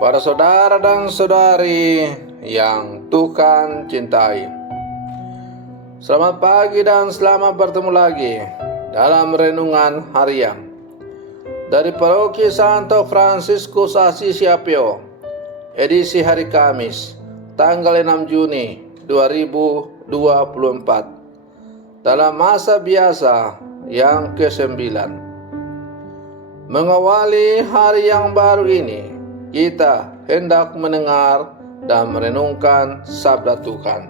Para saudara dan saudari yang Tuhan cintai, selamat pagi dan selamat bertemu lagi dalam renungan harian dari Paroki Santo Fransiskus Assisi Apio, edisi hari Kamis, tanggal 6 Juni 2024, dalam masa biasa yang ke-9. Mengawali hari yang baru ini, kita hendak mendengar dan merenungkan sabda Tuhan.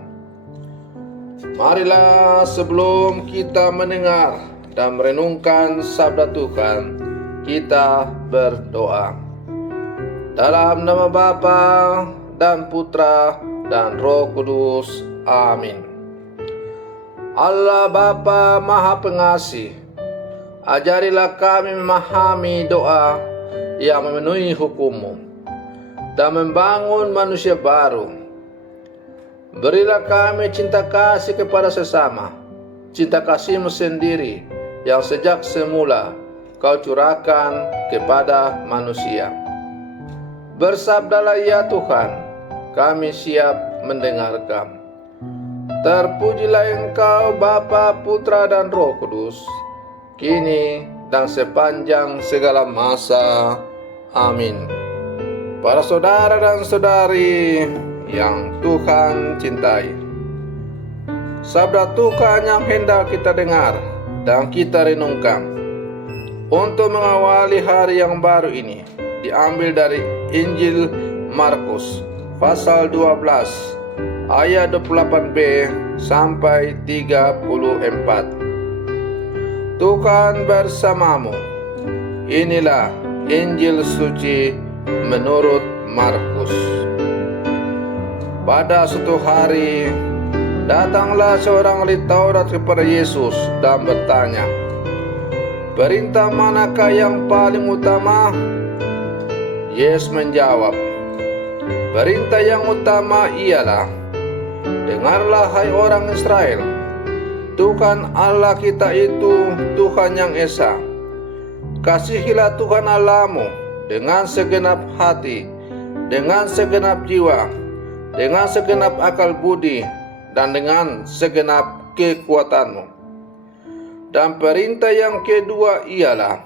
Marilah sebelum kita mendengar dan merenungkan sabda Tuhan, kita berdoa. Dalam nama Bapa dan Putra dan Roh Kudus. Amin. Allah Bapa Maha Pengasih, ajarilah kami memahami doa yang memenuhi hukum-Mu dan membangun manusia baru. Berilah kami cinta kasih kepada sesama, cinta kasih-Mu sendiri yang sejak semula Kau curahkan kepada manusia. Bersabdalah ya Tuhan, kami siap mendengarkan. Terpujilah Engkau Bapa, Putra dan Roh Kudus, kini dan sepanjang segala masa. Amin. Para saudara dan saudari yang Tuhan cintai, sabda Tuhan yang hendak kita dengar dan kita renungkan untuk mengawali hari yang baru ini diambil dari Injil Markus pasal 12 ayat 28b sampai 34. Tuhan bersamamu. Inilah Injil suci menurut Markus. Pada suatu hari, datanglah seorang ahli Taurat kepada Yesus dan bertanya, "Perintah manakah yang paling utama?" Yesus menjawab, "Perintah yang utama ialah, dengarlah hai orang Israel, Tuhan Allah kita itu Tuhan yang Esa. Kasihilah Tuhan Allahmu dengan segenap hati, dengan segenap jiwa, dengan segenap akal budi, dan dengan segenap kekuatanmu. Dan perintah yang kedua ialah,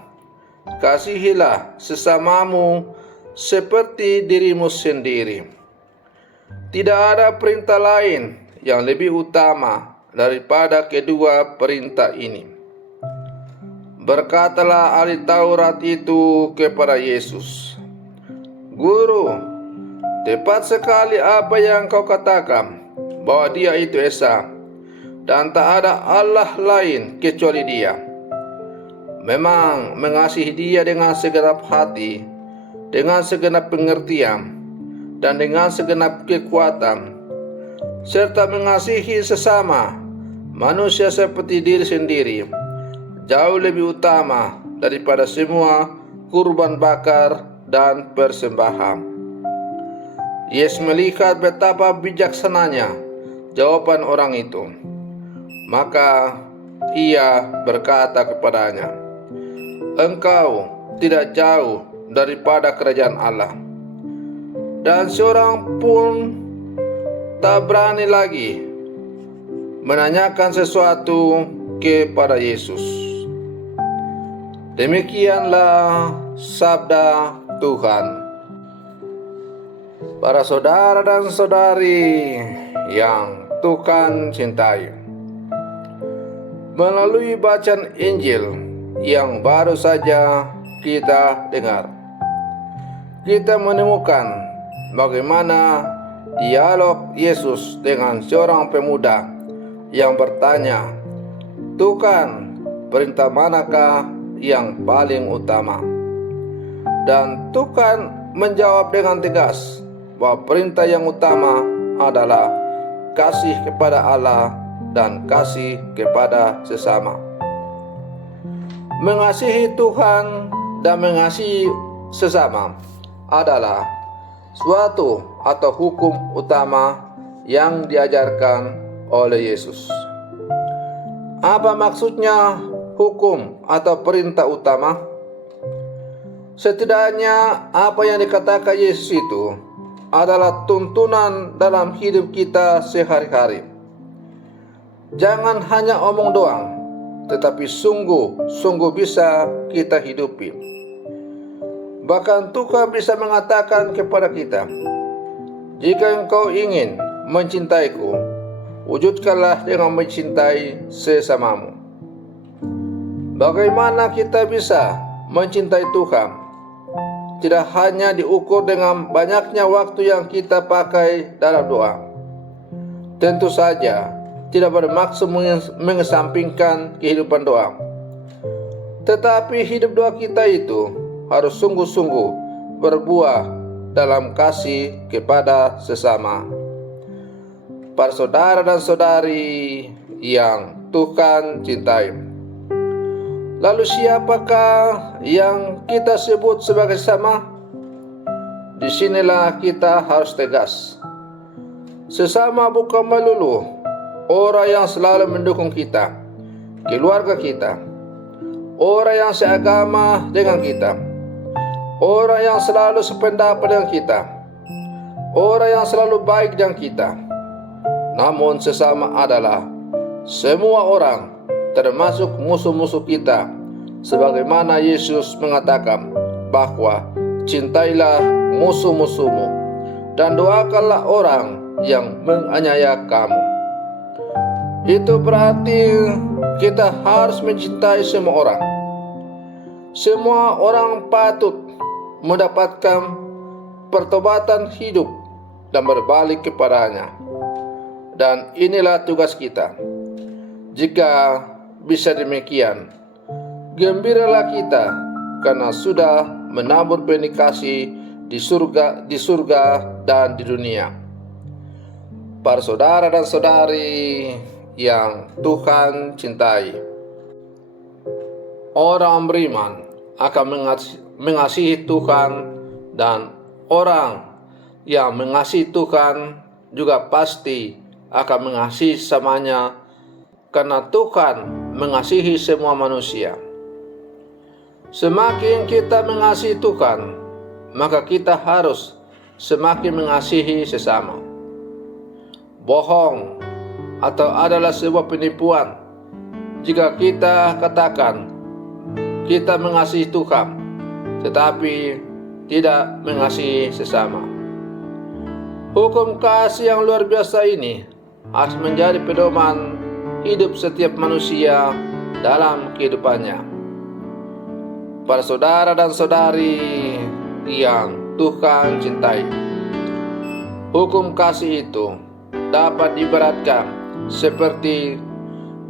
kasihilah sesamamu seperti dirimu sendiri. Tidak ada perintah lain yang lebih utama daripada kedua perintah ini." Berkatalah ahli Taurat itu kepada Yesus, "Guru, tepat sekali apa yang kau katakan, bahwa Dia itu Esa, dan tak ada Allah lain kecuali Dia. Memang mengasihi Dia dengan segenap hati, dengan segenap pengertian, dan dengan segenap kekuatan, serta mengasihi sesama manusia seperti diri sendiri, jauh lebih utama daripada semua kurban bakar dan persembahan." Yesus melihat betapa bijaksananya jawaban orang itu. Maka Ia berkata kepadanya, "Engkau tidak jauh daripada kerajaan Allah." Dan seorang pun tak berani lagi menanyakan sesuatu kepada Yesus. Demikianlah sabda Tuhan. Para saudara dan saudari yang Tuhan cintai, melalui bacaan Injil yang baru saja kita dengar, kita menemukan bagaimana dialog Yesus dengan seorang pemuda yang bertanya, "Tuhan, perintah manakah yang paling utama?" Dan Tuhan menjawab dengan tegas bahwa perintah yang utama adalah kasih kepada Allah dan kasih kepada sesama. Mengasihi Tuhan dan mengasihi sesama adalah suatu atau hukum utama yang diajarkan oleh Yesus. Apa maksudnya hukum atau perintah utama? Setidaknya apa yang dikatakan Yesus itu adalah tuntunan dalam hidup kita sehari-hari. Jangan hanya omong doang, tetapi sungguh bisa kita hidupi. Bahkan Tuhan bisa mengatakan kepada kita, "Jika engkau ingin mencintaiku, wujudkanlah dengan mencintai sesamamu." Bagaimana kita bisa mencintai Tuhan? Tidak hanya diukur dengan banyaknya waktu yang kita pakai dalam doa. Tentu saja tidak bermaksud mengesampingkan kehidupan doa. Tetapi hidup doa kita itu harus sungguh-sungguh berbuah dalam kasih kepada sesama. Para saudara dan saudari yang Tuhan cintai, lalu siapakah yang kita sebut sebagai sesama? Disinilah kita harus tegas. Sesama bukan melulu orang yang selalu mendukung kita, keluarga kita, orang yang seagama dengan kita, orang yang selalu sependapat dengan kita, orang yang selalu baik dengan kita. Namun sesama adalah semua orang, termasuk musuh-musuh kita, sebagaimana Yesus mengatakan bahwa cintailah musuh-musuhmu dan doakanlah orang yang menganiaya kamu. Itu berarti kita harus mencintai semua orang. Semua orang patut mendapatkan pertobatan hidup dan berbalik kepadanya. Dan inilah tugas kita. Jika bisa demikian, gembiralah kita karena sudah menabur benih kasih di surga dan di dunia. Para saudara dan saudari yang Tuhan cintai, orang beriman akan mengasihi Tuhan, dan orang yang mengasihi Tuhan juga pasti akan mengasihi sesamanya, karena Tuhan mengasihi semua manusia. Semakin kita mengasihi Tuhan, maka kita harus semakin mengasihi sesama. Bohong atau adalah sebuah penipuan jika kita katakan kita mengasihi Tuhan tetapi tidak mengasihi sesama. Hukum kasih yang luar biasa ini harus menjadi pedoman hidup setiap manusia dalam kehidupannya. Para saudara dan saudari yang Tuhan cintai, hukum kasih itu dapat diibaratkan seperti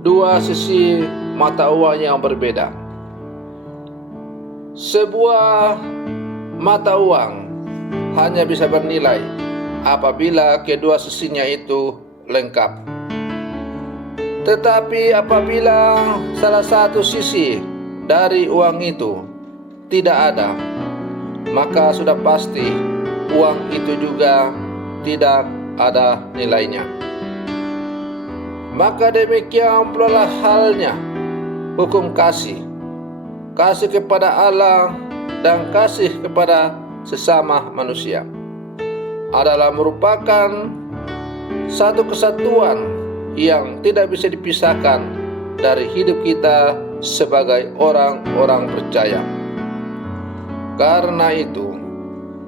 dua sisi mata uang yang berbeda. Sebuah mata uang hanya bisa bernilai apabila kedua sisinya itu lengkap. Tetapi apabila salah satu sisi dari uang itu tidak ada, maka sudah pasti uang itu juga tidak ada nilainya. Maka demikian pula halnya hukum kasih. Kasih kepada Allah dan kasih kepada sesama manusia adalah merupakan satu kesatuan yang tidak bisa dipisahkan dari hidup kita sebagai orang-orang percaya. Karena itu,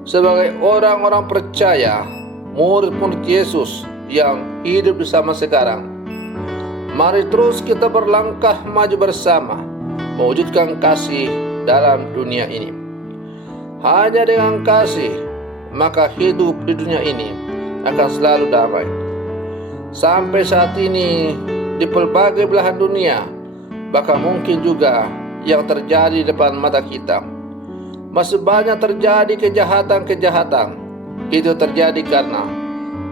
sebagai orang-orang percaya, murid-murid Yesus yang hidup bersama sekarang, mari terus kita berlangkah maju bersama mewujudkan kasih dalam dunia ini. Hanya dengan kasih, maka hidup di dunia ini akan selalu damai. Sampai saat ini di berbagai belahan dunia, bahkan mungkin juga yang terjadi di depan mata kita, masih banyak terjadi kejahatan-kejahatan. Itu terjadi karena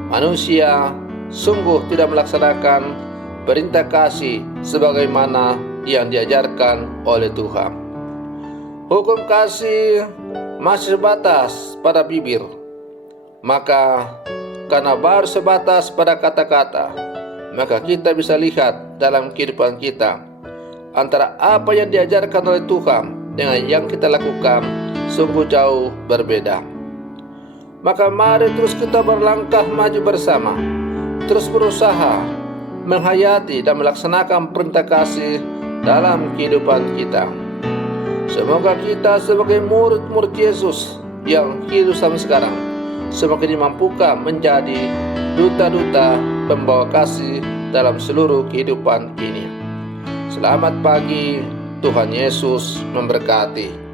manusia sungguh tidak melaksanakan perintah kasih sebagaimana yang diajarkan oleh Tuhan. Hukum kasih masih sebatas pada bibir, maka karena baru sebatas pada kata-kata, maka kita bisa lihat dalam kehidupan kita antara apa yang diajarkan oleh Tuhan dengan yang kita lakukan sungguh jauh berbeda. Maka mari terus kita berlangkah maju bersama, terus berusaha menghayati dan melaksanakan perintah kasih dalam kehidupan kita. Semoga kita sebagai murid-murid Yesus yang hidup sampai sekarang semakin dimampukan menjadi duta-duta pembawa kasih dalam seluruh kehidupan ini. Selamat pagi, Tuhan Yesus memberkati.